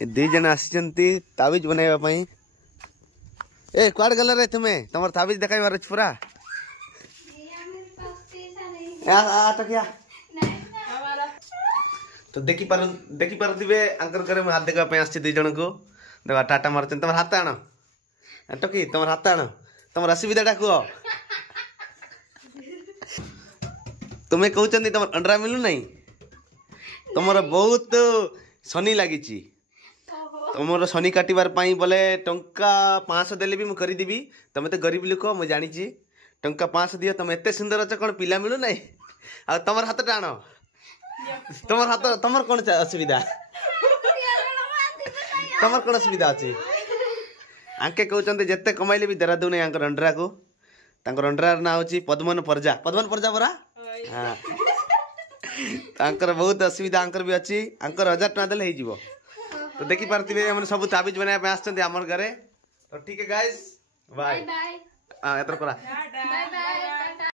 दी जन आसी ताबिज बनवा ए क्वाड गल रे तुम्हें तुम ताबिज देखाइबार अछि पूरा टकिया तो देखी पारे आंकर घरे हाथ देखा आस दी जन को देखा टाटा मार तुम हाथ आण टकी तुम हाथ आण तुम असुविधा कह तुम्हें कहते तुम अंडा मिलू ना तुम बहुत शनि लगी तुम शनि काटार बोले टंका 500 देले भी मुझे करदेवी तुम तो गरीब लोक मुझे जानी टंका 500 दियो तुम एत सुंदर अच्छे कौन पिला मिलू ना आ तुम हाथ टाण तुम हाथ तुम कौन असुविधा तुम कौन असुविधा अच्छे आंके कहते जिते कमाइले भी देरा दूना अंडरा को अंडरार ना हूँ पद्मन परजा परा हाँ बहुत असुविधा आंकर भी अच्छी आंकर 1000 टका देले हो तो देखी पार्थिवे हम सब ताबिज बनाया आम घरे तो ठीक है गाइस बाय बाय एतर करा